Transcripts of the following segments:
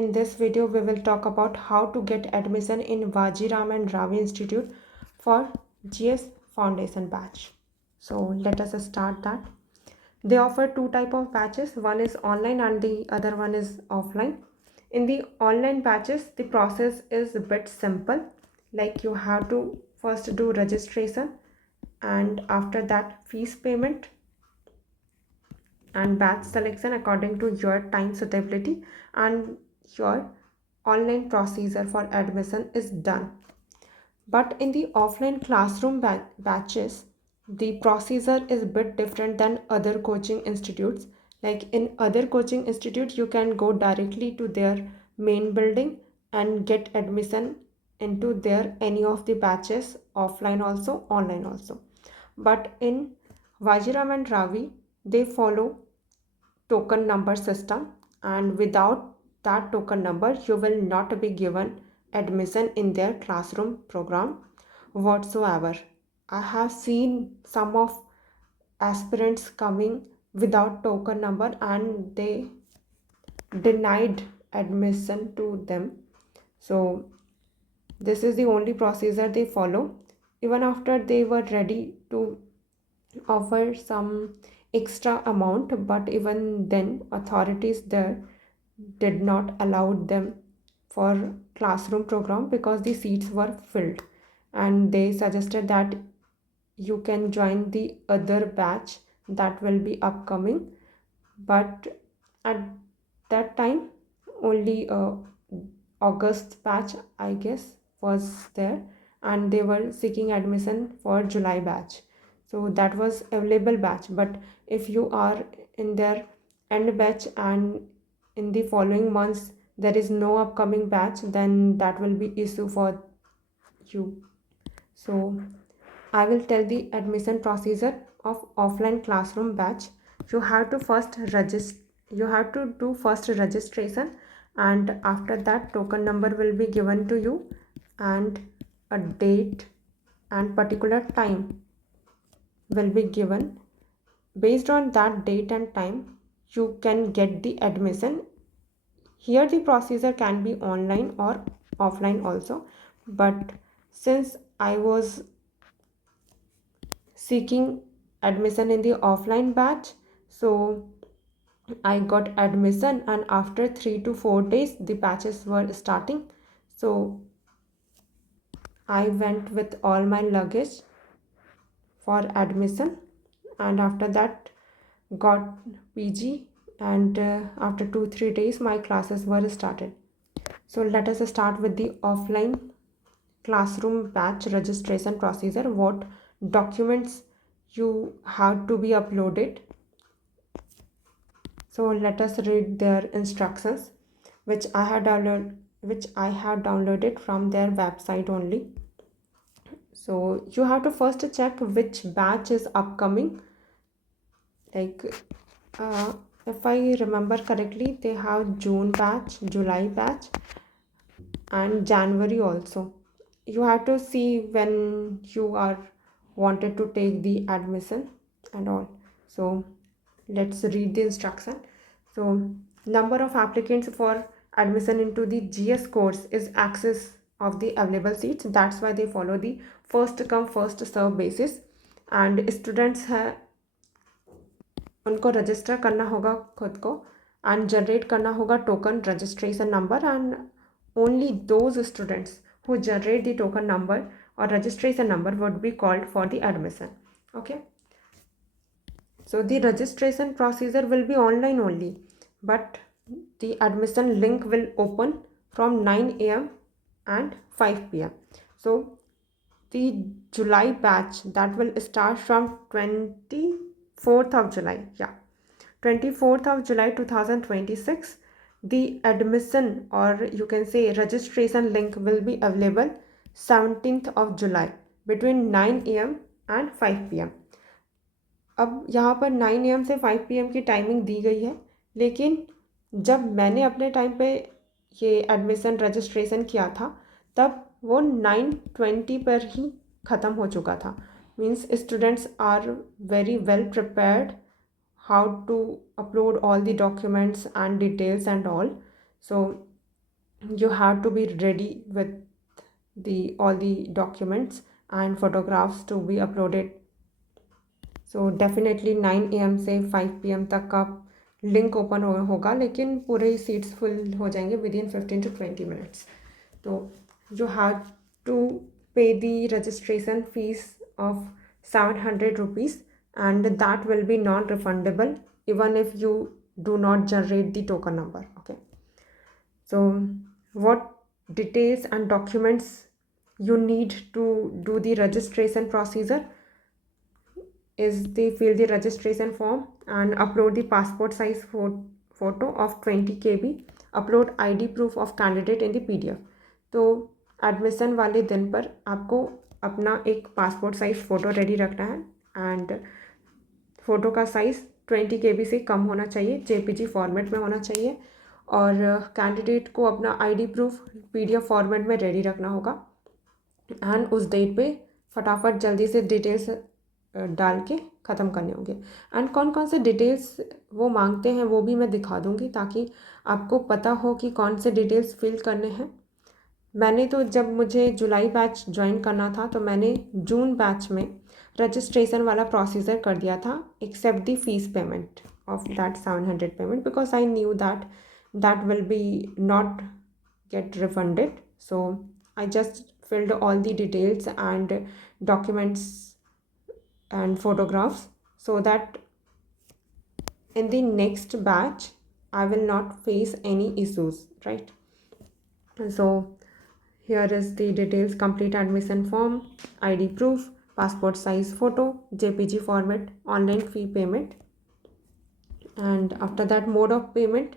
In this video, we will talk about how to get admission in Vajiram and Ravi Institute for GS Foundation batch. So let us start that. They offer two type of batches. One is online and the other one is offline. In the online batches, the process is a bit simple. Like you have to first do registration and after that fees payment and batch selection according to your time suitability, and your online procedure for admission is done. But in the offline classroom batches, the procedure is a bit different than other coaching institutes. Like in other coaching institute, you can go directly to their main building and get admission into their any of the batches, offline also, online also. But in Vajiram and Ravi, they follow token number system, and without that token number you will not be given admission in their classroom program whatsoever. I have seen some of aspirants coming without token number and they denied admission to them. So this is the only procedure they follow. Even after they were ready to offer some extra amount, but even then authorities there did not allow them for classroom program because the seats were filled, and they suggested that you can join the other batch that will be upcoming. But at that time only August batch I guess was there, and they were seeking admission for July batch. So that was available batch. But if you are in their end batch and in the following months there is no upcoming batch, then that will be issue for you. So I will tell the admission procedure of offline classroom batch. You have to first register. You have to do first registration, and after that token number will be given to you, and a date and particular time will be given. Based on that date and time, you can get the admission. Here the procedure can be online or offline also, but since I was seeking admission in the offline batch, so I got admission, and after 3 to 4 days the batches were starting. So I went with all my luggage for admission, and after that got PG, and after 2 3 days my classes were started. So let us start with the offline classroom batch registration procedure. What documents you have to be uploaded? So let us read their instructions, which I have downloaded from their website only. So you have to first check which batch is upcoming. Like uh, if I remember correctly, they have June batch, July batch, and January also. You have to see when you are wanted to take the admission and all. So let's read the instruction. So number of applicants for admission into the GS course is access of the available seats. That's why they follow the first come first serve basis. And students है उनको register करना होगा खुद को, and generate करना होगा token registration number, and only those students who generate the token number or registration number would be called for the admission. Okay, so the registration procedure will be online only, but the admission link will open from 9 a.m. and 5 p.m. So the July batch that will start from 24th of July, 24th of July 2026. The admission, or you can say registration link, will be available 17th of July between 9 a.m. and 5 p.m. अब यहाँ पर 9 a.m. से 5 p.m. की timing दी गई है, लेकिन जब मैंने अपने टाइम पे ये एडमिशन रजिस्ट्रेशन किया था तब वो 9:20 पर ही ख़त्म हो चुका था. Means students are very well prepared how to upload all the documents and details and all. So you have to be ready with the all the documents and photographs to be uploaded. So definitely 9 AM से 5 PM तक का link open होगा, लेकिन पूरे seats full हो जाएंगे within 15 to 20 minutes. तो you have to pay the registration fees of 700 rupees and that will be non-refundable even if you do not generate the token number. Okay, so what details and documents you need to do the registration procedure is they fill the registration form and upload the passport size photo of 20 KB, upload ID proof of candidate in the PDF. तो admission वाले दिन पर आपको अपना एक passport size photo ready रखना है and photo का साइज़ 20 KB से कम होना चाहिए, JPG फॉर्मेट में होना चाहिए, और कैंडिडेट को अपना ID प्रूफ PDF फॉर्मेट में रेडी रखना होगा एंड उस डेट पे फटाफट जल्दी से डिटेल्स डाल के ख़त्म करने होंगे. एंड कौन कौन से डिटेल्स वो मांगते हैं वो भी मैं दिखा दूँगी ताकि आपको पता हो कि कौन से डिटेल्स फिल करने हैं. मैंने तो जब मुझे जुलाई बैच ज्वाइन करना था तो मैंने जून बैच में रजिस्ट्रेशन वाला प्रोसीजर कर दिया था except the fee payment of that 700 payment because I knew that that will be not get refunded. So I just filled all the details and documents and photographs so that in the next batch I will not face any issues, right? So here is the details: complete admission form, ID proof, passport size photo, JPG format, online fee payment, and after that mode of payment.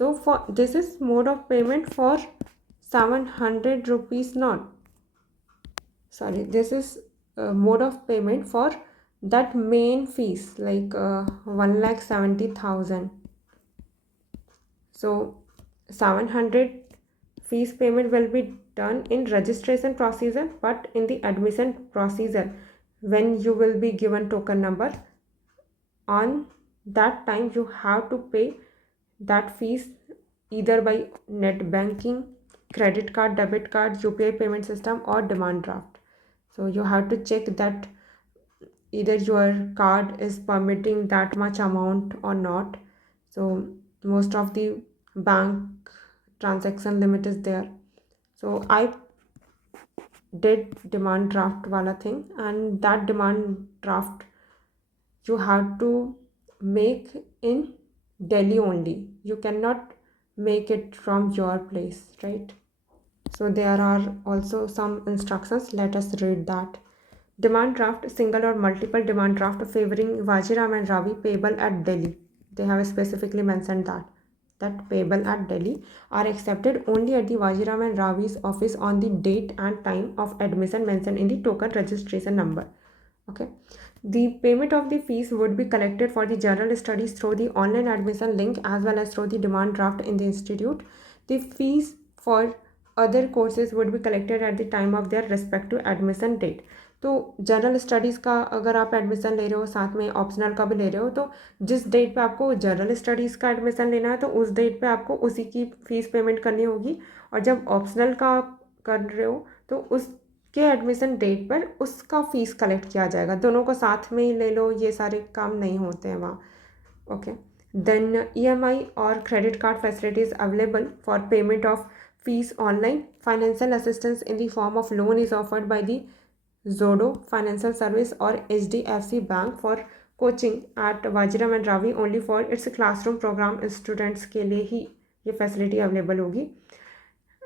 So for this is mode of payment for 700 rupees, not sorry, this is mode of payment for that main fees like 1,70,000. So 700 fees payment will be done in registration procedure, but in the admission procedure when you will be given token number, on that time you have to pay that fees either by net banking, credit card, debit card, UPI payment system, or demand draft. So you have to check that either your card is permitting that much amount or not. So most of the bank transaction limit is there. So I did demand draft wala thing, and that demand draft you have to make in Delhi only. You cannot make it from your place, right? So there are also some instructions. Let us read that. Demand draft: single or multiple demand draft favoring Vajiram and Ravi payable at Delhi. They have specifically mentioned that payable at Delhi are accepted only at the Vajiram and Ravi's office on the date and time of admission mentioned in the token registration number. Okay. The payment of the fees would be collected for the general studies through the online admission link as well as through the demand draft in the institute. The fees for other courses would be collected at the time of their respective admission date. तो general studies का अगर आप admission ले रहे हो साथ में optional का भी ले रहे हो, तो जिस डेट पे आपको जनरल स्टडीज़ का एडमिशन लेना है तो उस डेट पे आपको उसी की फ़ीस पेमेंट करनी होगी, और जब ऑप्शनल का कर रहे हो तो उस के एडमिशन डेट पर उसका फ़ीस कलेक्ट किया जाएगा. दोनों को साथ में ही ले लो, ये सारे काम नहीं होते हैं वहाँ. ओके. देन EMI और credit card facilities available for payment of fees online. Financial assistance in the form of loan is offered by the Jodo financial service और HDFC bank for coaching at Vajiram and Ravi only for its classroom program students के लिए ही ये facility available होगी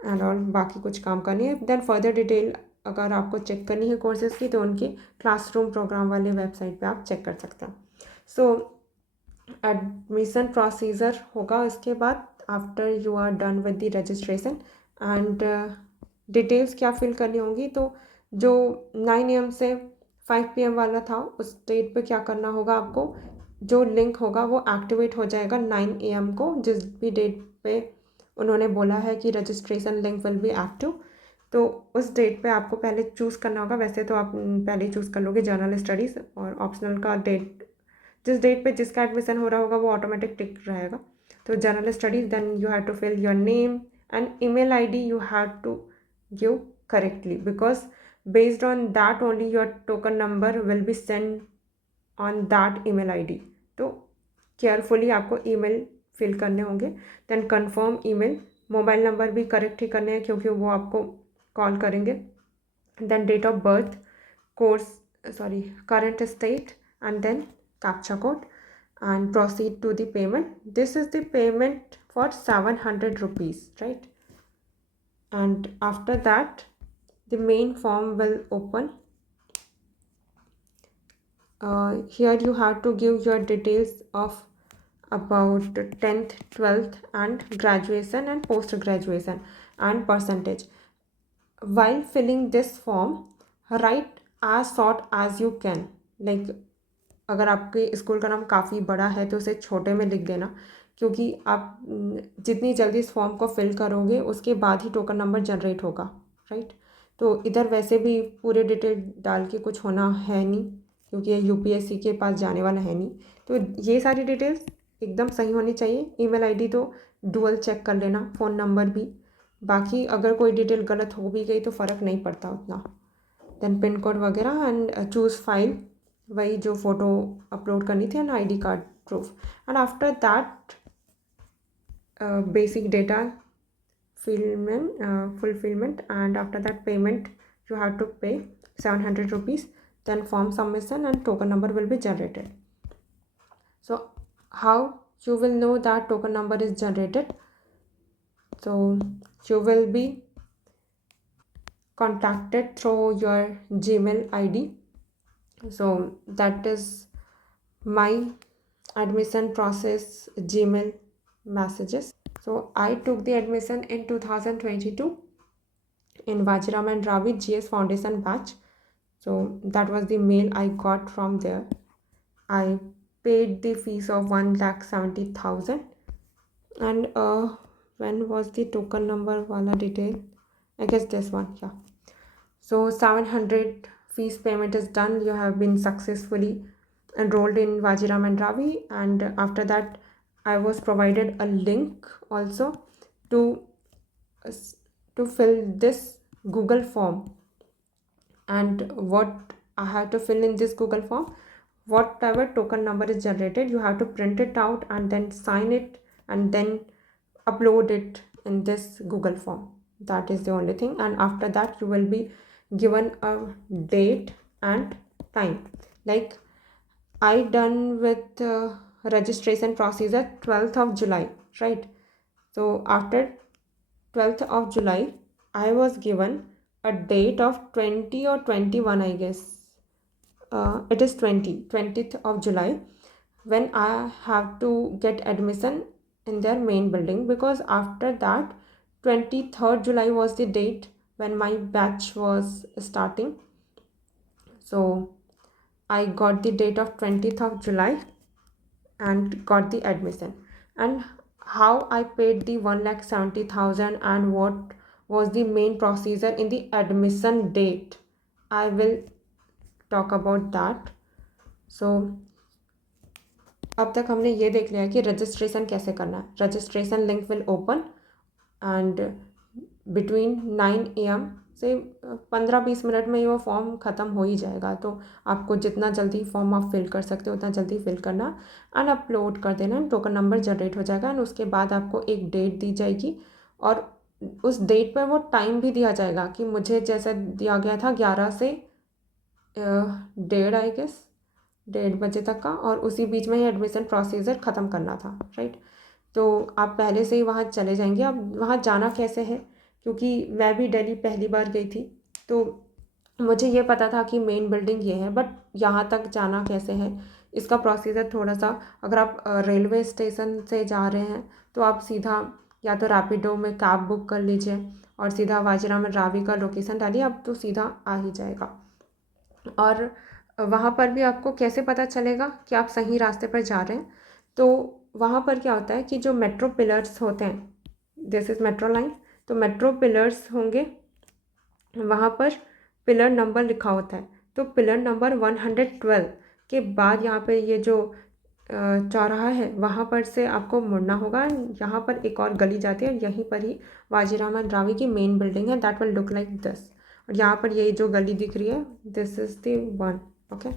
and और बाकी कुछ काम करनी है. देन फर्दर डिटेल अगर आपको चेक करनी है कोर्सेज़ की तो उनके क्लासरूम प्रोग्राम वाले वेबसाइट पे आप चेक कर सकते हैं. सो एडमिशन प्रोसीजर होगा उसके बाद after you are done with the registration and details क्या फिल करनी होंगी. तो जो 9 AM से 5 PM वाला था उस डेट पे क्या करना होगा आपको, जो लिंक होगा वो एक्टिवेट हो जाएगा 9 AM को, जिस भी डेट पे उन्होंने बोला है कि registration link will be active. तो उस डेट पे आपको पहले चूज़ करना होगा. वैसे तो आप पहले ही चूज़ कर लोगे जनरल स्टडीज़, और ऑप्शनल का डेट जिस डेट पे जिसका एडमिशन हो रहा होगा वो ऑटोमेटिक टिक रहेगा. तो general studies, then you have to fill your name and email id you have to give correctly, because based on that only your token number will be sent on that email id. तो carefully आपको email fill करने होंगे। Then confirm email, mobile number भी correct ही करने हैं क्योंकि वो आपको कॉल करेंगे। Then date of birth, course current state, and then captcha code, and proceed to the payment. This is the payment for 700 rupees, right? And after that the main form will open. Here you have to give your details of about 10th, 12th, and graduation and post graduation and percentage. While filling this form, write as short as you can. Like अगर आपके school का नाम काफ़ी बड़ा है तो उसे छोटे में लिख देना, क्योंकि आप जितनी जल्दी इस फॉर्म को फिल करोगे उसके बाद ही टोकन नंबर जनरेट होगा, राइट? तो इधर वैसे भी पूरे डिटेल डाल के कुछ होना है नहीं, क्योंकि ये यूपीएससी के पास जाने वाला है नहीं। तो ये सारी डिटेल्स एकदम सही होनी चाहिए। ईमेल आईडी तो डुअल चेक कर लेना, फ़ोन नंबर भी। बाकी अगर कोई डिटेल गलत हो भी गई तो फ़र्क नहीं पड़ता उतना। देन पिन कोड वगैरह, एंड चूज़ फाइल, वही जो फ़ोटो अपलोड करनी थी, and ID card proof. And after that basic data fulfillment, and after that payment you have to pay 700 rupees. Then form submission and token number will be generated. So how you will know that token number is generated? So you will be contacted through your Gmail ID. So that is my admission process Gmail messages. So I took the admission in 2022 in Vajiram and Ravi GS Foundation batch. So that was the mail I got from there. I paid the fees of 1,70,000, and when was the token number wala detail? I guess this one, yeah. So 700 fees payment is done. You have been successfully enrolled in Vajiram and Ravi, and after that I was provided a link also to fill this Google form. And what I have to fill in this Google form, whatever token number is generated, you have to print it out and then sign it and then upload it in this Google form. That is the only thing. And after that you will be given a date and time. Like I done with registration procedure 12th of July, right? So after 12th of July I was given a date of 20 or 21, I guess. It is 20th of July, when I have to get admission in their main building, because after that 23rd July was the date when my batch was starting. So I got the date of 20th of July and got the admission. And how I paid the 1,70,000 and what was the main procedure in the admission date, I will talk about that. So अब तक हमने ये देख लिया कि registration कैसे करना है। Registration link will open and between 9 AM से 15-20 मिनट में वो फॉर्म ख़त्म हो ही जाएगा। तो आपको जितना जल्दी फॉर्म आप फिल कर सकते हो उतना जल्दी फिल करना एंड अपलोड कर देना, टोकन नंबर जनरेट हो जाएगा। एंड उसके बाद आपको एक डेट दी जाएगी और उस डेट पर वो टाइम भी दिया जाएगा कि मुझे जैसा दिया गया था 11 से 1:30 आई गेस 1:30 बजे तक का, और उसी बीच में ही एडमिशन प्रोसीजर ख़त्म करना था, राइट? तो आप पहले से ही वहाँ चले जाएंगे। अब वहाँ जाना कैसे है, क्योंकि मैं भी दिल्ली पहली बार गई थी तो मुझे ये पता था कि मेन बिल्डिंग ये है, बट यहाँ तक जाना कैसे है इसका प्रोसीजर थोड़ा सा, अगर आप रेलवे स्टेशन से जा रहे हैं तो आप सीधा या तो रैपिडो में कैब बुक कर लीजिए और सीधा वाजिराम रावी का लोकेशन डालिए, अब तो सीधा आ ही जाएगा। और वहाँ पर भी आपको कैसे पता चलेगा कि आप सही रास्ते पर जा रहे हैं? तो वहाँ पर क्या होता है कि जो मेट्रो पिलर्स होते हैं, दिस इज़ मेट्रो लाइन, तो मेट्रो पिलर्स होंगे, वहाँ पर पिलर नंबर लिखा होता है। तो पिलर नंबर 112 के बाद यहाँ पे ये जो चौराहा है वहाँ पर से आपको मुड़ना होगा। यहाँ पर एक और गली जाती है, यहीं पर ही वाजीराम एंड रावी की मेन बिल्डिंग है। That will look like this. और यहाँ पर ये जो गली दिख रही है, this is the one. Okay,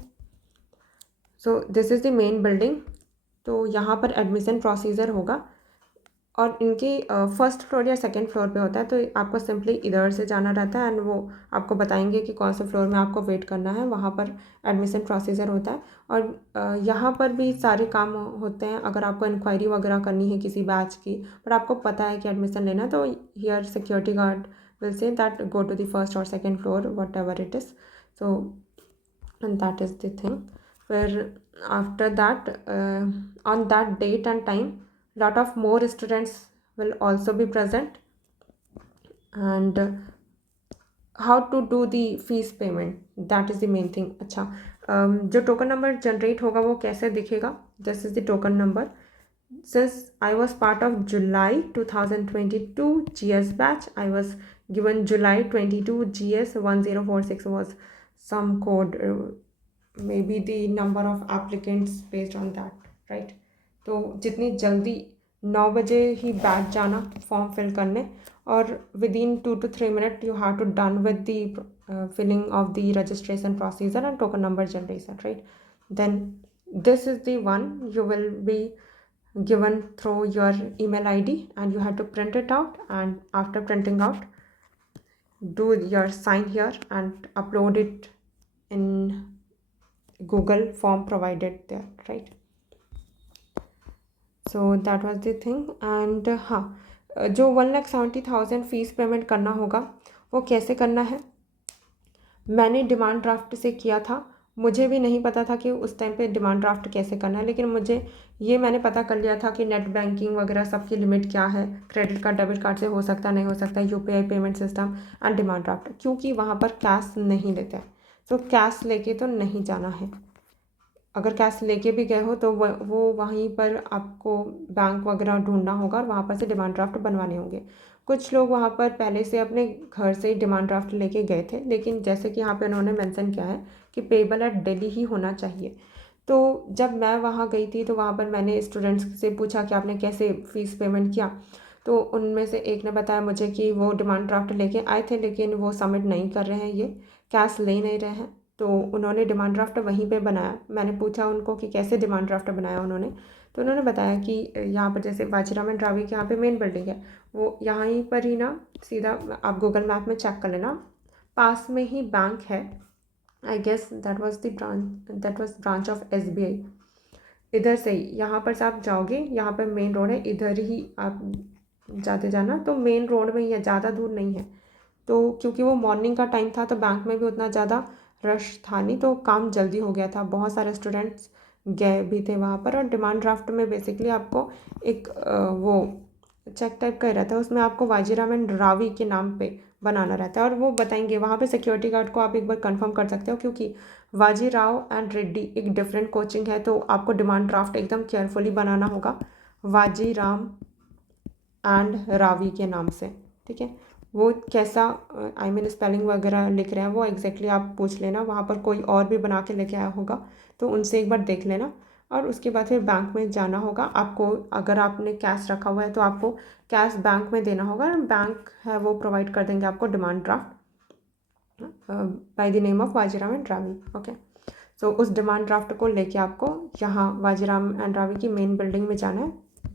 so this is the main building. तो यहाँ पर एडमिशन प्रोसीजर होगा और इनके फर्स्ट फ्लोर या सेकंड फ्लोर पे होता है। तो आपको सिंपली इधर से जाना रहता है एंड वो आपको बताएंगे कि कौन से फ्लोर में आपको वेट करना है। वहाँ पर एडमिशन प्रोसीजर होता है और यहाँ पर भी सारे काम होते हैं। अगर आपको इंक्वायरी वगैरह करनी है किसी बैच की, पर आपको पता है कि एडमिशन लेना है, तो here security guard will say that go to the first और second floor whatever it is. So and that is the thing. Where after that, on that date and time, lot of more students will also be present. And how to do the fees payment, that is the main thing. अच्छा, जो token number generate होगा वो कैसे दिखेगा? This is the token number. Since I was part of July 2022 GS batch, I was given July 22 GS 1046 was some code, maybe the number of applicants based on that, right? तो जितनी जल्दी 9 बजे ही batch जाना form fill करने, और within 2 to 3 minutes you have to done with the filling of the registration procedure and token number generation, right? Then this is the one you will be given through your email ID and you have to print it out, and after printing out do your sign here and upload it in Google form provided there, right? So that was the thing. And हाँ, जो 1,70,000 fees payment करना होगा वो कैसे करना है? मैंने demand draft से किया था। मुझे भी नहीं पता था कि उस टाइम पे डिमांड ड्राफ्ट कैसे करना है, लेकिन मुझे ये मैंने पता कर लिया था कि नेट बैंकिंग वगैरह सबकी लिमिट क्या है, क्रेडिट कार्ड डेबिट कार्ड से हो सकता नहीं हो सकता, UPI payment system and demand draft, क्योंकि वहाँ पर कैश नहीं लेते हैं। तो कैश लेके तो नहीं जाना है। अगर कैश लेके भी गए हो तो वो वहीं पर आपको बैंक वगैरह ढूंढना होगा और वहाँ पर से डिमांड ड्राफ्ट बनवाने होंगे। कुछ लोग वहाँ पर पहले से अपने घर से ही डिमांड ड्राफ्ट लेके गए थे, लेकिन जैसे कि यहाँ पे उन्होंने मेंशन किया है कि पेएबल एट दिल्ली ही होना चाहिए। तो जब मैं वहाँ गई थी तो वहाँ पर मैंने स्टूडेंट्स से पूछा कि आपने कैसे फ़ीस पेमेंट किया। तो उनमें से एक ने बताया मुझे कि वो डिमांड ड्राफ्ट लेके आए थे, लेकिन वो सबमिट नहीं कर रहे हैं, ये कैश ले नहीं रहे हैं। तो उन्होंने डिमांड ड्राफ्ट वहीं पे बनाया। मैंने पूछा उनको कि कैसे डिमांड ड्राफ्ट बनाया उन्होंने, तो उन्होंने बताया कि यहाँ पर जैसे वाजीराम एंड रावी के यहाँ पे मेन बिल्डिंग है, वो यहाँ ही पर ही ना, सीधा आप गूगल मैप में चेक कर लेना, पास में ही बैंक है। I guess that was branch of SBI। इधर से ही यहाँ पर से आप जाओगे, यहाँ पर मेन रोड है, इधर ही आप जाते जाना, तो मेन रोड में ही है, ज़्यादा दूर नहीं है। तो क्योंकि वो मॉर्निंग का टाइम था तो बैंक में भी उतना ज़्यादा रश था नहीं, तो काम जल्दी हो गया था। बहुत सारे स्टूडेंट्स गए भी थे वहाँ पर। और डिमांड ड्राफ्ट में बेसिकली आपको एक वो चेक टाइप का ही रहता है, उसमें आपको वाजीराम एंड रावी के नाम पे बनाना रहता है, और वो बताएंगे वहाँ पे सिक्योरिटी गार्ड को। आप एक बार कंफर्म कर सकते हो, क्योंकि वाजीराव एंड रेड्डी एक डिफरेंट कोचिंग है, तो आपको डिमांड ड्राफ्ट एकदम केयरफुली बनाना होगा वाजीराम एंड रावी के नाम से, ठीक है? वो कैसा आई मीन स्पेलिंग वगैरह लिख रहे हैं वो एग्जैक्टली आप पूछ लेना। वहाँ पर कोई और भी बना के लेके आया होगा तो उनसे एक बार देख लेना, और उसके बाद फिर बैंक में जाना होगा आपको। अगर आपने कैश रखा हुआ है तो आपको कैश बैंक में देना होगा, बैंक है वो प्रोवाइड कर देंगे आपको demand draft by the name of Vajiram and Ravi. Okay, so उस डिमांड ड्राफ्ट को लेके आपको यहाँ वाजीराम एंड रावी की मेन बिल्डिंग में जाना है,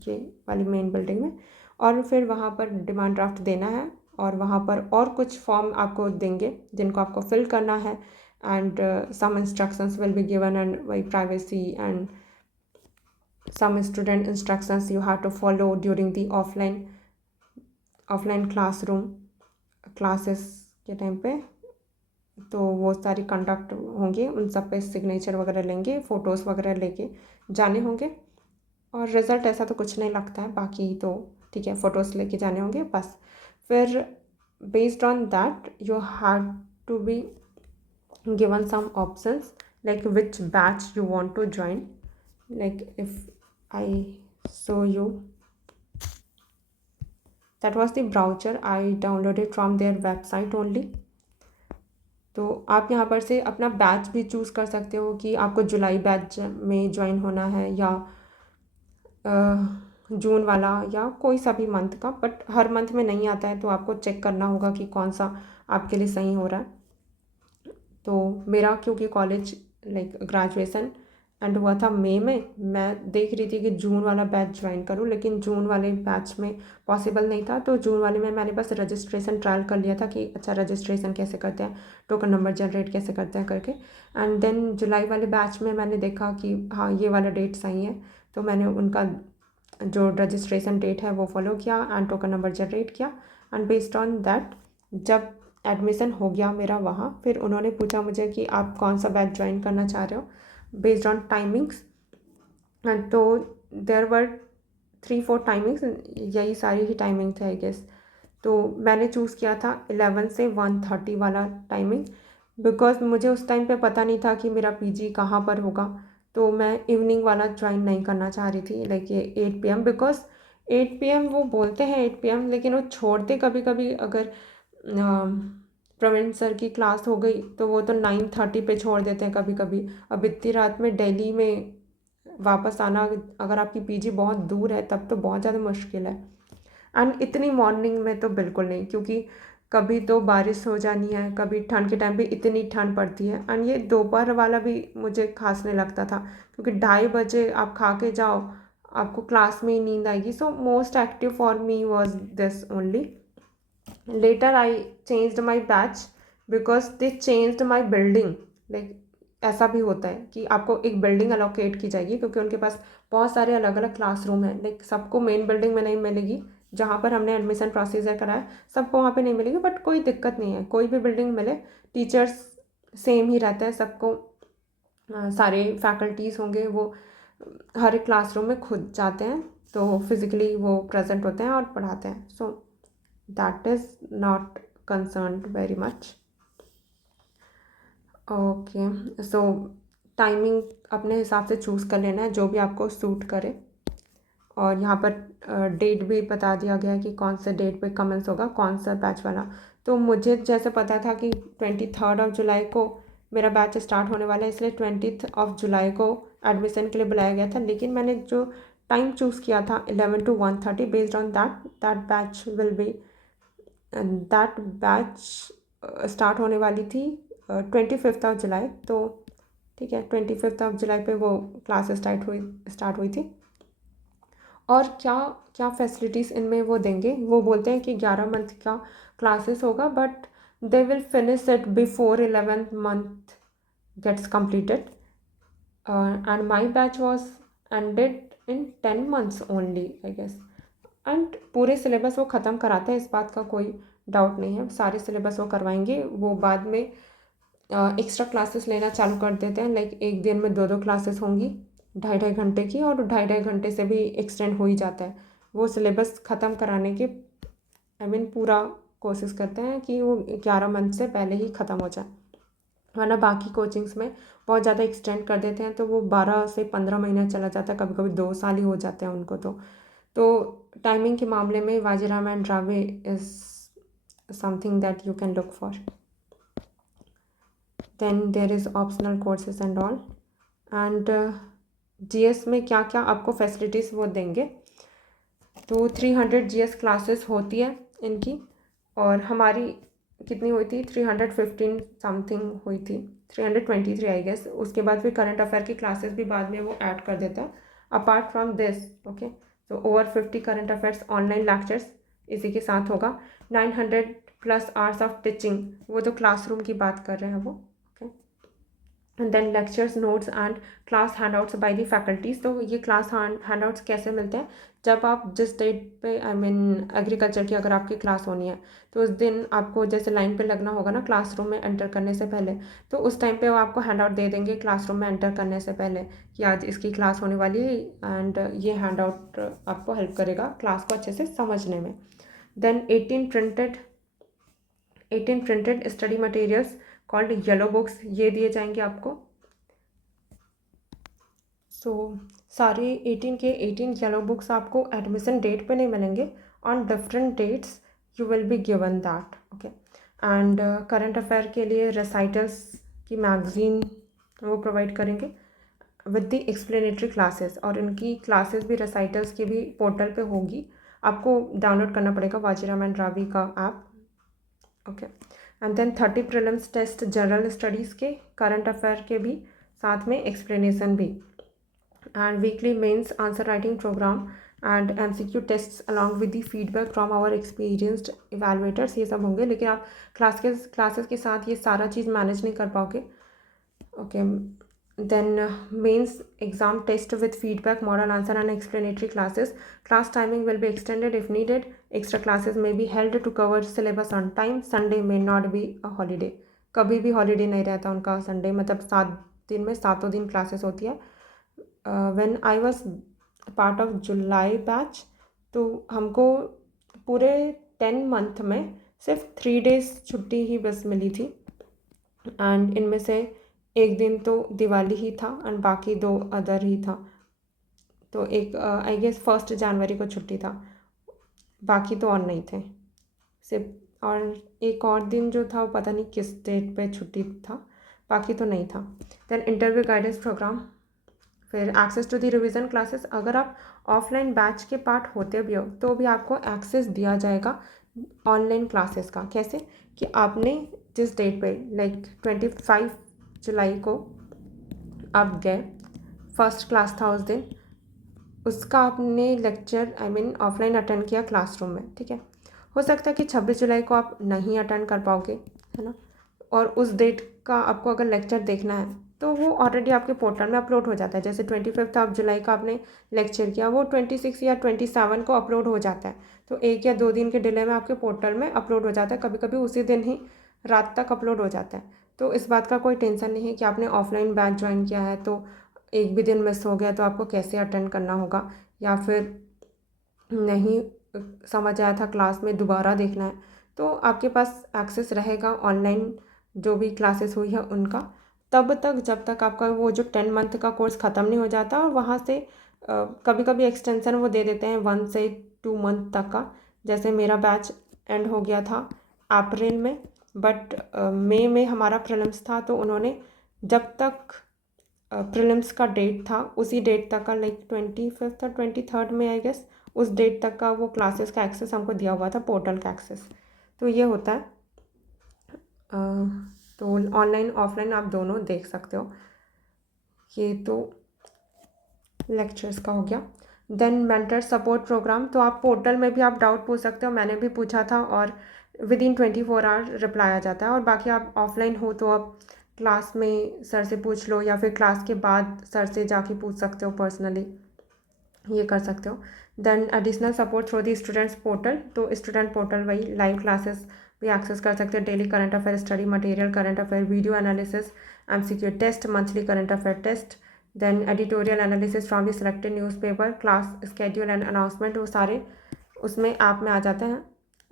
ये वाली मेन बिल्डिंग में, और फिर वहाँ पर डिमांड ड्राफ्ट देना है। और वहाँ पर और कुछ फॉर्म आपको देंगे जिनको आपको फिल करना है, and some instructions will be given, and वही privacy and some student instructions you have to follow during the offline classroom classes के टाइम पे। तो वो सारी कंडक्ट होंगे, उन सब पे सिग्नेचर वगैरह लेंगे, फ़ोटोज़ वगैरह लेके जाने होंगे। और रिज़ल्ट ऐसा तो कुछ नहीं लगता है, बाकी तो ठीक है, फ़ोटोज़ लेके जाने होंगे बस। फिर based on that you have to be given some options like which batch you want to join. Like if I show you, that was the brochure I downloaded from their website only. तो आप यहाँ पर से अपना batch भी choose कर सकते हो कि आपको जुलाई बैच में ज्वाइन होना है या जून वाला या कोई सा भी मंथ का, बट हर मंथ में नहीं आता है तो आपको चेक करना होगा कि कौन सा आपके लिए सही हो रहा है। तो मेरा क्योंकि कॉलेज लाइक ग्रेजुएशन एंड हुआ था मई में, मैं देख रही थी कि जून वाला बैच ज्वाइन करूँ, लेकिन जून वाले बैच में पॉसिबल नहीं था। तो जून वाले में मैंने बस रजिस्ट्रेशन ट्रायल कर लिया था कि अच्छा रजिस्ट्रेशन कैसे करते हैं, टोकन नंबर जनरेट कैसे करते हैं करके। एंड देन जुलाई वाले बैच में मैंने देखा कि हाँ ये वाला डेट सही है, तो मैंने उनका जो रजिस्ट्रेशन डेट है वो फॉलो किया एंड टोकन नंबर जनरेट किया। एंड बेस्ड ऑन दैट जब एडमिशन हो गया मेरा वहाँ, फिर उन्होंने पूछा मुझे कि आप कौन सा बैच ज्वाइन करना चाह रहे हो बेस्ड ऑन टाइमिंग्स। तो देयर वर 3-4 टाइमिंग्स, यही सारी ही टाइमिंग थे आई गेस। तो मैंने चूज़ किया था 11 से 1:30 वाला टाइमिंग, बिकॉज मुझे उस टाइम पे पता नहीं था कि मेरा पीजी कहाँ पर होगा। तो मैं इवनिंग वाला ज्वाइन नहीं करना चाह रही थी, लाइक ये 8 PM, बिकॉज 8 PM वो बोलते हैं 8 PM, लेकिन वो छोड़ते कभी कभी, अगर प्रवीण सर की क्लास हो गई तो वो तो 9:30 पे छोड़ देते हैं कभी कभी। अब इतनी रात में दिल्ली में वापस आना, अगर आपकी पीजी बहुत दूर है तब तो बहुत ज़्यादा मुश्किल है। एंड इतनी मॉर्निंग में तो बिल्कुल नहीं, क्योंकि कभी तो बारिश हो जानी है, कभी ठंड के टाइम पे इतनी ठंड पड़ती है। एंड ये दोपहर वाला भी मुझे खास नहीं लगता था, क्योंकि 2:30 बजे आप खा के जाओ, आपको क्लास में ही नींद आएगी। So most active for me was this only. Later I changed my batch because they changed my building. Like ऐसा भी होता है कि आपको एक बिल्डिंग अलोकेट की जाएगी, क्योंकि उनके पास बहुत सारे अलग अलग क्लासरूम हैं। लाइक सबको मेन बिल्डिंग में नहीं मिलेगी, जहाँ पर हमने एडमिशन प्रोसीजर कराया सबको वहाँ पे नहीं मिलेगी, बट कोई दिक्कत नहीं है, कोई भी बिल्डिंग मिले, टीचर्स सेम ही रहता है सबको। सारे फैकल्टीज़ होंगे वो हर एक क्लासरूम में खुद जाते हैं, तो फिज़िकली वो प्रेजेंट होते हैं और पढ़ाते हैं। सो that is not concerned very much. Okay, so timing अपने हिसाब से चूज़ कर लेना है जो भी आपको सूट करे। और यहाँ पर डेट भी बता दिया गया है कि कौन से डेट पे कमेंस होगा, कौन सा बैच वाला। तो मुझे जैसे पता था कि 23 जुलाई को मेरा बैच स्टार्ट होने वाला है, इसलिए 20 जुलाई को एडमिशन के लिए बुलाया गया था। लेकिन मैंने जो टाइम चूज़ किया था 11 to 1:30, based on that batch will be, that batch start होने वाली थी 25 जुलाई। तो ठीक है, 25 जुलाई पे वो क्लास स्टार्ट हुई थी। और क्या क्या फैसिलिटीज़ इनमें वो देंगे, वो बोलते हैं कि 11 मंथ का क्लासेस होगा, but they will finish it before 11th month gets completed. And my batch was ended in 10 months only I guess. And पूरे सिलेबस वो ख़त्म कराते हैं, इस बात का कोई डाउट नहीं है, सारे सिलेबस वो करवाएंगे। वो बाद में एक्स्ट्रा क्लासेस लेना चालू कर देते हैं, लाइक एक दिन में 2-2 क्लासेस होंगी 2.5 घंटे की, और 2.5 घंटे से भी एक्सटेंड हो ही जाता है। वो सिलेबस ख़त्म कराने के पूरा कोशिश करते हैं कि वो 11 मंथ से पहले ही ख़त्म हो जाए, वरना बाकी कोचिंग्स में बहुत ज़्यादा एक्सटेंड कर देते हैं, तो वो 12 से 15 महीना चला जाता है, कभी कभी 2 साल ही हो जाते हैं उनको। तो टाइमिंग के मामले में Vajiram and Ravi is something that you can look for. Then there is optional courses and all. And GS में क्या क्या आपको फैसिलिटीज़ वो देंगे, तो 300 जीएस क्लासेस होती है इनकी, और हमारी कितनी हुई थी, 315 समथिंग हुई थी, 323 आई गेस। उसके बाद फिर करंट अफेयर की क्लासेस भी बाद में वो ऐड कर देता है अपार्ट फ्रॉम दिस। ओके, तो over 50 current affairs online lectures इसी के साथ होगा। 900+ आवर्स ऑफ टीचिंग, वो तो क्लासरूम की बात कर रहे हैं वो। And then lectures, notes and class handouts by the faculties. तो ये क्लास हैंडआउट्स कैसे मिलते हैं, जब आप जिस डेट पे एग्रीकल्चर की अगर आपकी क्लास होनी है, तो उस दिन आपको जैसे लाइन पे लगना होगा ना क्लासरूम में एंटर करने से पहले, तो उस टाइम पे वो आपको हैंडआउट दे देंगे क्लासरूम में एंटर करने से पहले कि आज इसकी क्लास होने वाली है। एंड ये हैंडआउट आपको हेल्प करेगा क्लास को अच्छे से समझने में। Then 18 printed study materials called yellow books, ये दिए जाएंगे आपको। सो सारे 18 येलो बुक्स आपको एडमिशन डेट पे नहीं मिलेंगे, on different dates you will be given that. Okay, and current affair के लिए रेसाइटल्स की मैगजीन वो प्रोवाइड करेंगे। विद द एक्सप्लेनेटरी क्लासेस, और इनकी क्लासेस भी रेसाइटल्स की भी पोर्टल पे होगी। आपको डाउनलोड करना पड़ेगा वाजीराम एंड रावी का app. Okay, and then 30 prelims test general studies के, करंट अफेयर के भी, साथ में एक्सप्लेनेशन भी, and weekly mains answer writing program and MCQ tests along with the feedback from our experienced evaluators, ये सब होंगे। लेकिन आप क्लासेस के साथ ये सारा चीज़ मैनेज नहीं कर पाओगे। Okay, then mains exam test with feedback, model answer and explanatory classes. Class timing will be extended if needed. Extra classes may be held to cover syllabus on time. Sunday may not be a holiday. कभी भी holiday नहीं रहता उनका Sunday, मतलब 7 दिन में 7 दिन classes होती है। When I was part of July batch, तो हमको पूरे 10 मंथ में सिर्फ 3 डेज़ छुट्टी ही बस मिली थी, एंड इनमें से एक दिन तो दिवाली ही था एंड बाकी 2 अदर ही था। तो एक आई गेस 1 जनवरी को छुट्टी था, बाकी तो और नहीं थे सिर्फ, और एक और दिन जो था वो पता नहीं किस डेट पे छुट्टी था, बाकी तो नहीं था। देन इंटरव्यू गाइडेंस प्रोग्राम, फिर access to the revision classes. अगर आप ऑफलाइन बैच के पार्ट होते भी हो तो भी आपको एक्सेस दिया जाएगा ऑनलाइन क्लासेस का। कैसे कि आपने जिस डेट पे लाइक 25 जुलाई को आप गए, फर्स्ट क्लास था उस दिन, उसका आपने लेक्चर ऑफलाइन अटेंड किया क्लासरूम में, ठीक है। हो सकता है कि 26 जुलाई को आप नहीं अटेंड कर पाओगे, है ना, और उस डेट का आपको अगर लेक्चर देखना है तो वो ऑलरेडी आपके पोर्टल में अपलोड हो जाता है। जैसे 25 ऑफ जुलाई का आपने लेक्चर किया, वो 26 या 27 को अपलोड हो जाता है। तो 1 या 2 दिन के डिले में आपके पोर्टल में अपलोड हो जाता है, कभी कभी उसी दिन ही रात तक अपलोड हो जाता है। तो इस बात का कोई टेंशन नहीं है कि आपने ऑफलाइन बैच ज्वाइन किया है तो एक भी दिन मिस हो गया तो आपको कैसे अटेंड करना होगा, या फिर नहीं समझ आया था क्लास में दोबारा देखना है, तो आपके पास एक्सेस रहेगा ऑनलाइन जो भी क्लासेस हुई है उनका, तब तक जब तक आपका वो जो 10 मंथ का कोर्स ख़त्म नहीं हो जाता। और वहाँ से कभी कभी एक्सटेंशन वो दे देते हैं 1 से 2 मंथ तक का। जैसे मेरा बैच एंड हो गया था अप्रैल में, बट मई में हमारा प्रीलिम्स था, तो उन्होंने जब तक प्रीलिम्स का डेट था उसी डेट तक का, लाइक 25 और 23 में आई गेस, उस डेट तक का वो क्लासेस का एक्सेस हमको दिया हुआ था, पोर्टल का एक्सेस। तो ये होता है। तो ऑनलाइन ऑफलाइन आप दोनों देख सकते हो। ये तो लेक्चर्स का हो गया। देन मेंटर सपोर्ट प्रोग्राम, तो आप पोर्टल में भी आप डाउट पूछ सकते हो, मैंने भी पूछा था और विद इन 24 आवर रिप्लाई आ जाता है। और बाकी आप ऑफलाइन हो तो आप क्लास में सर से पूछ लो, या फिर क्लास के बाद सर से जाके पूछ सकते हो पर्सनली, ये कर सकते हो। Then additional support through the students portal, तो स्टूडेंट पोर्टल वही लाइव क्लासेस भी एक्सेस कर सकते हैं, daily current affair study material, current affair video analysis, MCQ test, monthly current affair test, then editorial analysis from the selected newspaper, class schedule and announcement, वो सारे उसमें app में आ जाते हैं।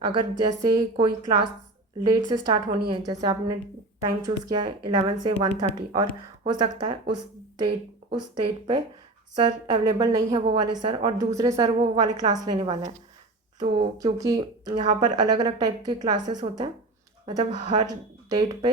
अगर जैसे कोई क्लास लेट से स्टार्ट होनी है, जैसे आपने टाइम चूज़ किया है 11 से 1:30, और हो सकता है उस डेट पे सर अवेलेबल नहीं है वो वाले सर, और दूसरे सर वो वाले क्लास लेने वाला है। तो क्योंकि यहाँ पर अलग अलग टाइप के क्लासेस होते हैं, मतलब हर डेट पे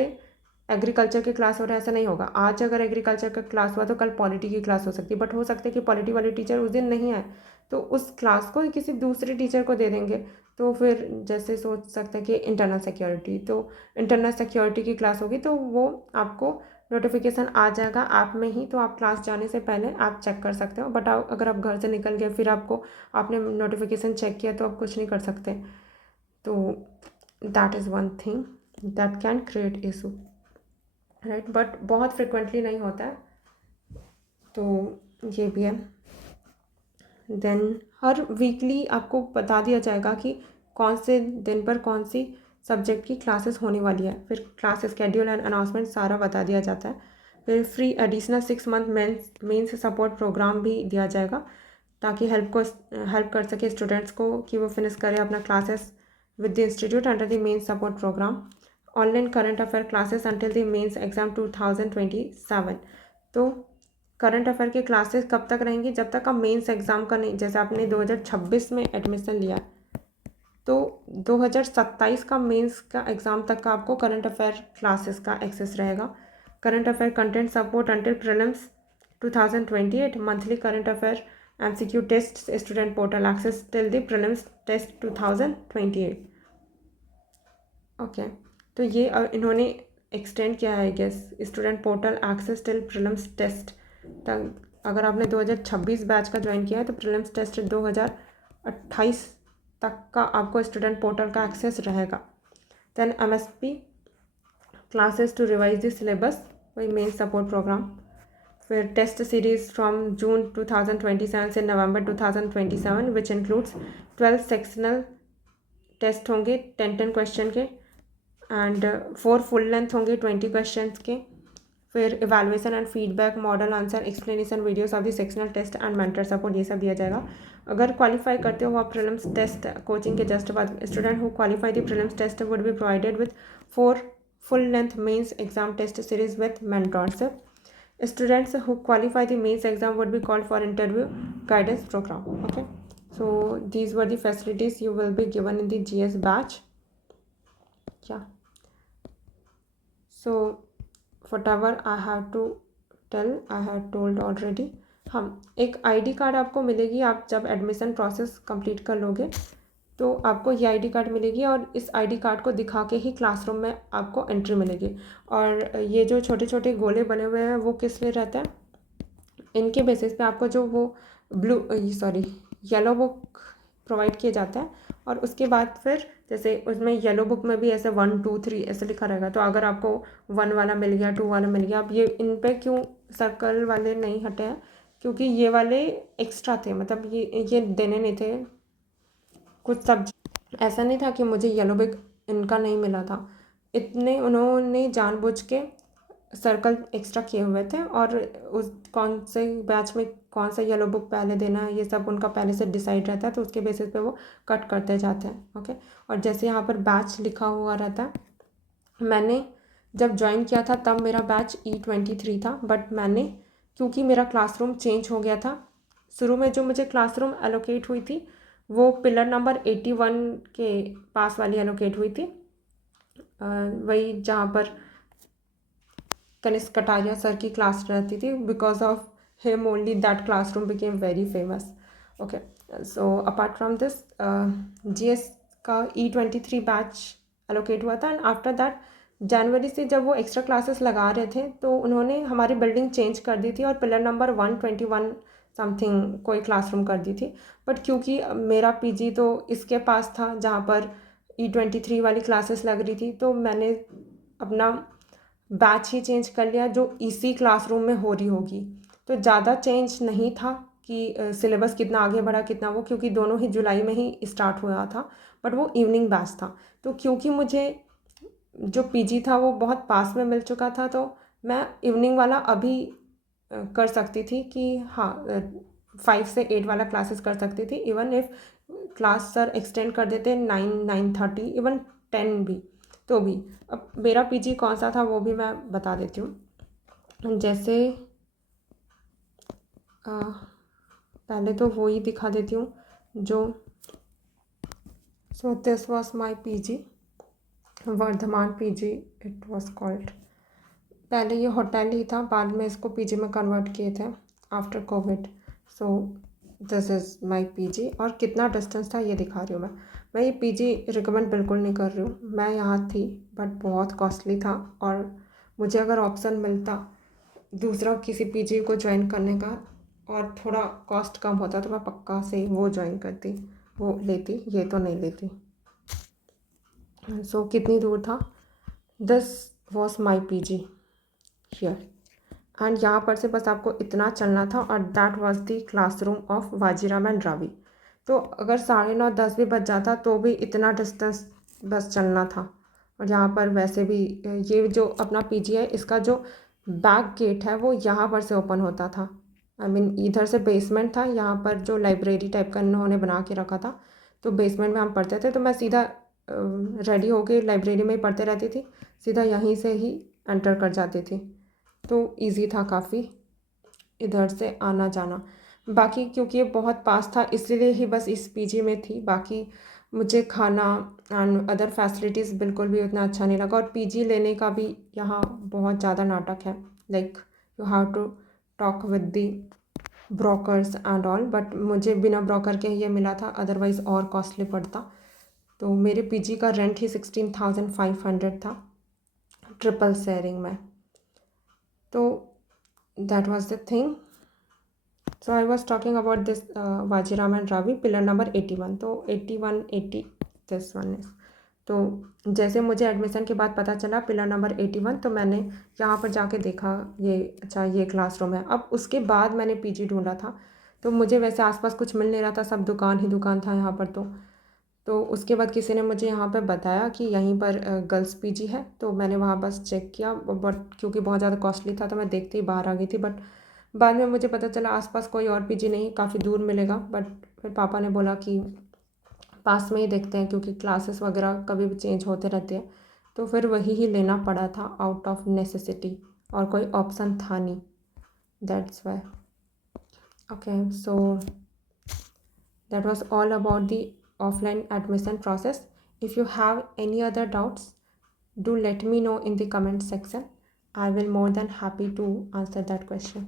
एग्रीकल्चर की क्लास हो रहा है ऐसा नहीं होगा। आज अगर एग्रीकल्चर का क्लास हुआ तो कल पॉलिटी की क्लास हो सकती है, बट हो सकता है कि पॉलिटी वाले टीचर उस दिन नहीं आए, तो उस क्लास को किसी दूसरे टीचर को दे देंगे। तो फिर जैसे सोच सकते हैं कि इंटरनल सिक्योरिटी, तो इंटरनल सिक्योरिटी की क्लास होगी, तो वो आपको नोटिफिकेशन आ जाएगा ऐप में ही, तो आप क्लास जाने से पहले आप चेक कर सकते हो। बट अगर आप घर से निकल गए फिर आपने नोटिफिकेशन चेक किया तो आप कुछ नहीं कर सकते। तो that is one thing that can create issue, right, but बहुत फ्रिक्वेंटली नहीं होता है, तो ये भी है। देन हर वीकली आपको बता दिया जाएगा कि कौन से दिन पर कौन सी सब्जेक्ट की क्लासेस होने वाली है, फिर क्लास स्केड्यूल एंड अनाउंसमेंट सारा बता दिया जाता है। फिर free additional 6 month mains support programme भी दिया जाएगा, ताकि हेल्प कर सके स्टूडेंट्स को कि वो फिनिश करें अपना classes with the institute under the mains support programme. Online current affair classes until the mains exam 2027। तो करंट अफेयर की क्लासेस कब तक रहेंगी, जब तक आप मेंस एग्ज़ाम का नहीं, जैसे आपने 2026 में एडमिशन लिया तो 2027 का मेंस का एग्ज़ाम तक का आपको करंट अफेयर क्लासेस का एक्सेस रहेगा। Current affair content support until prelims 2028 monthly current affair MCQ test student portal access till the prelims test 2028। Okay, तो ये इन्होंने एक्सटेंड किया है guess student portal access till prelims test तक। अगर आपने 2026 बैच का ज्वाइन किया है तो प्रीलिम्स टेस्ट 2028 तक का आपको स्टूडेंट पोर्टल का एक्सेस रहेगा। Then MSP classes to revise the syllabus, वही मेन सपोर्ट प्रोग्राम। फिर टेस्ट सीरीज फ्रॉम जून 2027 से November 2027 which includes 12 sectional test होंगे 10 क्वेश्चन के एंड 4 फुल लेंथ होंगे 20 क्वेश्चन के। फिर evaluation and feedback, model answer, explanation videos of the sectional test and mentor support, ये सब दिया जाएगा। अगर क्वालिफाई करते हो आप प्रीलिम्स टेस्ट कोचिंग के जस्ट बाद, student who qualify the prelims test would be provided with 4 full length mains exam test series with mentorship. Students who qualify the mains exam would be called for interview guidance program. Okay, so these were the facilities you will be given in the GS batch. Yeah, so whatever I have to tell I have told already. हम एक ID card आपको मिलेगी, आप जब admission process complete कर लोगे तो आपको ये ID कार्ड मिलेगी और इस ID कार्ड को दिखा के ही क्लासरूम में आपको एंट्री मिलेगी। और ये जो छोटे छोटे गोले बने हुए हैं वो किस लिए रहते हैं, इनके बेसिस पे आपको जो वो येलो बुक प्रोवाइड किया जाता है। और उसके बाद फिर जैसे उसमें येलो बुक में भी ऐसे 1 2 3 ऐसे लिखा रहेगा, तो अगर आपको 1 वाला मिल गया 2 वाला मिल गया, अब ये इन पे क्यों सर्कल वाले नहीं हटे हैं, क्योंकि ये वाले एक्स्ट्रा थे, मतलब ये देने नहीं थे। कुछ सब ऐसा नहीं था कि मुझे येलो बुक इनका नहीं मिला था, इतने उन्होंने जानबूझ के सर्कल एक्स्ट्रा किए हुए थे और उस कौन से बैच में कौन सा येलो बुक पहले देना है ये सब उनका पहले से डिसाइड रहता है, तो उसके बेसिस पे वो कट करते जाते हैं। ओके, और जैसे यहाँ पर बैच लिखा हुआ रहता है, मैंने जब ज्वाइन किया था तब मेरा बैच E23 था, बट मैंने क्योंकि मेरा क्लासरूम चेंज हो गया था, शुरू में जो मुझे क्लासरूम एलोकेट हुई थी वो पिलर नंबर 81 के पास वाली एलोकेट हुई थी, वही जहाँ पर कनिष्क कटारिया सर की क्लास रहती थी। Because of him only that classroom became very famous. Okay, so apart from this GS का E23 बैच एलोकेट हुआ था एंड आफ्टर दैट जनवरी से जब वो एक्स्ट्रा क्लासेस लगा रहे थे तो उन्होंने हमारी बिल्डिंग चेंज कर दी थी और पिलर नंबर 121 समथिंग कोई क्लासरूम कर दी थी। बट क्योंकि मेरा PG तो इसके पास था जहाँ पर E23 वाली क्लासेस लग रही थी, तो मैंने अपना बैच ही चेंज कर लिया जो इसी क्लासरूम में हो रही होगी। तो ज़्यादा चेंज नहीं था कि सिलेबस कितना आगे बढ़ा कितना वो, क्योंकि दोनों ही जुलाई में ही स्टार्ट हुआ था, बट वो इवनिंग बैच था। तो क्योंकि मुझे जो PG था वो बहुत पास में मिल चुका था, तो मैं इवनिंग वाला अभी कर सकती थी कि हाँ 5 से 8 वाला क्लासेस कर सकती थी, even if class sir extend कर देते 9-9:30 इवन 10 भी, तो भी। अब मेरा PG कौन सा था वो भी मैं बता देती हूँ। जैसे पहले तो वो ही दिखा देती हूँ जो, so this was my PG, Vardhaman PG it was called. पहले ये होटल ही था, बाद में इसको PG में कन्वर्ट किए थे after Covid. So this is my PG। और कितना डिस्टेंस था ये दिखा रही हूँ मैं ये PG रिकमेंड बिल्कुल नहीं कर रही हूँ। मैं यहाँ थी बट बहुत कॉस्टली था, और मुझे अगर ऑप्शन मिलता दूसरा किसी PG को ज्वाइन करने का और थोड़ा कॉस्ट कम होता तो मैं पक्का से वो ज्वाइन करती, वो लेती, ये तो नहीं लेती। सो कितनी दूर था, this was my PG here, and यहाँ पर से बस आपको इतना चलना था और that was the classroom of Vajiram and Ravi. तो अगर 9:30-10 भी बज जाता तो भी इतना डिस्टेंस बस चलना था। और यहाँ पर वैसे भी ये जो अपना PG है इसका जो बैक गेट है वो यहाँ पर से ओपन होता था। आई मीन इधर से बेसमेंट था, यहाँ पर जो लाइब्रेरी टाइप का इन्होंने बना के रखा था, तो बेसमेंट में हम पढ़ते थे, तो मैं सीधा रेडी होके लाइब्रेरी में ही पढ़ते रहती थी, सीधा यहीं से ही एंटर कर जाती थी, तो इजी था काफ़ी इधर से आना जाना। बाकी क्योंकि ये बहुत पास था इसलिए ही बस इस PG में थी, बाकी मुझे खाना एंड अदर फैसिलिटीज़ बिल्कुल भी उतना अच्छा नहीं लगा। और PG लेने का भी यहाँ बहुत ज़्यादा नाटक है, like you have to talk with the brokers and all, but मुझे बिना ब्रोकर के ये मिला था, अदरवाइज़ और कॉस्टली पड़ता। तो मेरे पीजी का रेंट ही 16,500 था, ट्रिपल शेयरिंग में। तो that was the thing. So I was talking about this Vajiram and Ravi, pillar number 81। तो 81, 80 दिस वन इज। तो जैसे मुझे एडमिशन के बाद पता चला पिलर नंबर 81, तो मैंने यहाँ पर जाके देखा, ये अच्छा ये क्लासरूम है। अब उसके बाद मैंने पीजी ढूंढा था, तो मुझे वैसे आसपास कुछ मिल नहीं रहा था, सब दुकान ही दुकान था यहाँ पर। तो उसके बाद किसी ने मुझे यहाँ पर बताया कि यहीं पर गर्ल्स पीजी है, तो मैंने वहाँ बस चेक किया, बट क्योंकि बहुत ज़्यादा कॉस्टली था तो मैं देखते ही बाहर आ गई थी। बट बाद में मुझे पता चला आसपास कोई और पीजी नहीं, काफ़ी दूर मिलेगा। बट फिर पापा ने बोला कि पास में ही देखते हैं, क्योंकि क्लासेस वगैरह कभी भी चेंज होते रहते हैं। तो फिर वही ही लेना पड़ा था आउट ऑफ नेसेसिटी, और कोई ऑप्शन था नहीं, that's why. Okay, so that was all about the offline admission process. If you have any other doubts, do let me know in the comment section. I will more than happy to answer that question.